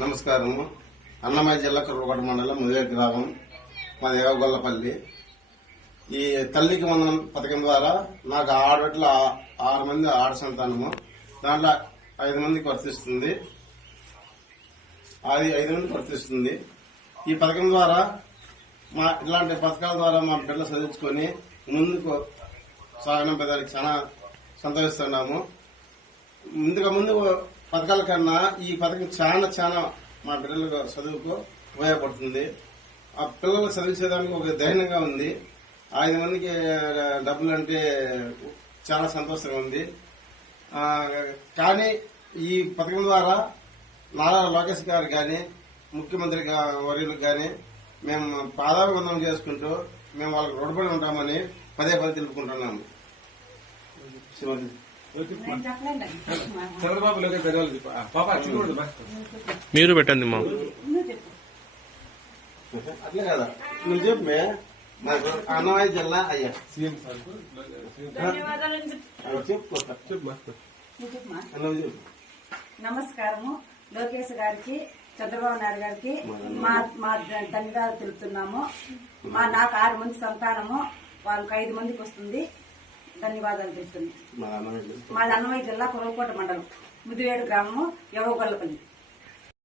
నమస్కారము. అన్నమయ్య జిల్లా కుర్రకోట మండలం ముదే గ్రామం మా దేవగొల్లపల్లి ఈ తల్లికి వందనం పథకం ద్వారా నాకు ఆడబిడ్డల ఆరు మంది ఆడ సంతానము దాంట్లో ఐదు మందికి వర్తిస్తుంది. అది ఐదు మందికి వర్తిస్తుంది. ఈ పథకం ద్వారా మా ఇలాంటి పథకాల ద్వారా మా బిడ్డలు చదివించుకొని ముందుకు సాగనం పెద్దలకి చాలా సంతోషిస్తున్నాము. ముందుగా ముందు పథకాల కన్నా ఈ పథకం చాలా చాలా మా పిల్లలకు చదువుకు ఉపయోగపడుతుంది. ఆ పిల్లలు చదివించేదానికి ఒక ధైర్యంగా ఉంది. ఐదు మందికి డబ్బులు అంటే చాలా సంతోషంగా ఉంది. కానీ ఈ పథకం ద్వారా నారా లోకేష్ గారు కానీ ముఖ్యమంత్రి వర్యులకు కానీ మేము పాదాభివందనం చేసుకుంటూ మేము వాళ్ళకి రుణపడి ఉంటామని పదే పదే తెలుపుకుంటున్నాము. శివాజీ. చంద్రబాబు పెద్దవాళ్ళు పాప. మీరు పెట్టండి మా. అట్లే కదా? నువ్వు చెప్పే నాకు అన్నమయ్య జిల్లా అయ్యా. సీఎం సార్కు సీఎం ధన్యవాదాలు అవి చెప్పు. చెప్పు మా. చెప్పమ్మా. నువ్వు చెప్పు. నమస్కారము. లోకేష్ గారికి చంద్రబాబు నాయుడు గారికి మా మా ధన్యవాదాలు తెలుపుతున్నాము. మా నాకు ఆరు మంది సంతానము. వాళ్ళకి ఐదు మందికి వస్తుంది. ధన్యవాదాలు జిల్లా మాది అన్నమయ్య జిల్లా కురవకోట మండలం ముదివేడు గ్రామము యవగొల్లపల్లి.